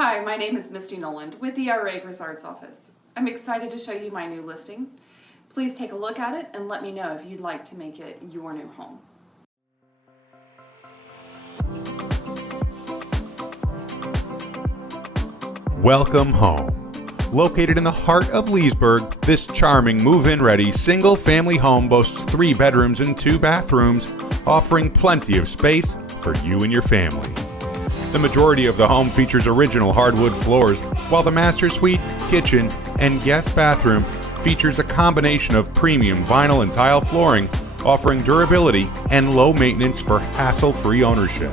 Hi, my name is Misty Noland with the RA Grizzard's office. I'm excited to show you my new listing. Please take a look at it and let me know if you'd like to make it your new home. Welcome home. Located in the heart of Leesburg, this charming move-in ready single-family home boasts 3 bedrooms and 2 bathrooms, offering plenty of space for you and your family. The majority of the home features original hardwood floors, while the master suite, kitchen, and guest bathroom features a combination of premium vinyl and tile flooring, offering durability and low maintenance for hassle-free ownership.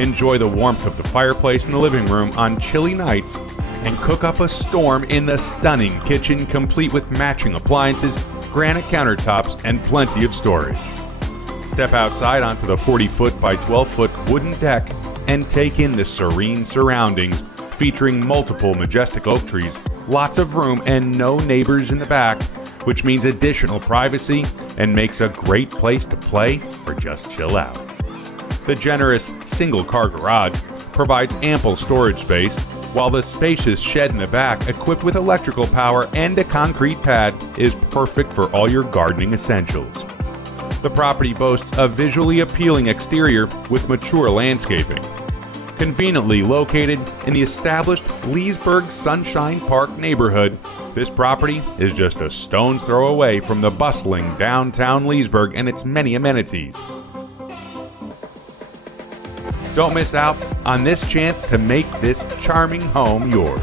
Enjoy the warmth of the fireplace in the living room on chilly nights and cook up a storm in the stunning kitchen, complete with matching appliances, granite countertops, and plenty of storage. Step outside onto the 40-foot by 12-foot wooden deck and take in the serene surroundings, featuring multiple majestic oak trees, lots of room, and no neighbors in the back, which means additional privacy and makes a great place to play or just chill out. The generous single-car garage provides ample storage space, while the spacious shed in the back, equipped with electrical power and a concrete pad, is perfect for all your gardening essentials. The property boasts a visually appealing exterior with mature landscaping. Conveniently located in the established Leesburg Sunshine Park neighborhood, this property is just a stone's throw away from the bustling downtown Leesburg and its many amenities. Don't miss out on this chance to make this charming home yours.